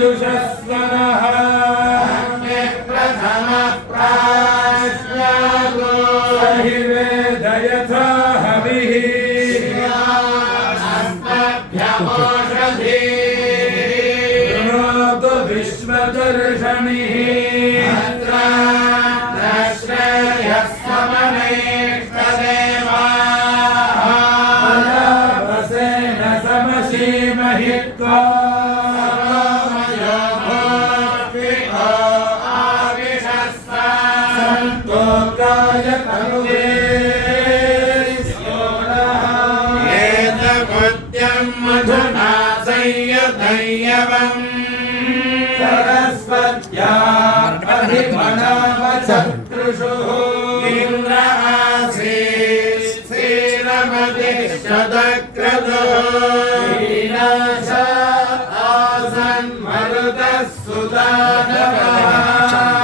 मंजुषस्वनः प्रथमः प्राश्नागो हि वेदयथा हविः शृणोतु विश्वदर्शनिः श्रेयः समनेष्टदेवाः वसेन समशीमहित्वा मधुना संयतयवम् सरस्वत्या अधिमनावचक्रुषुः इन्द्र आसीत् श्रीरमतिः शतक्रतुः लीलाश आसन् मरुतः सुदानवः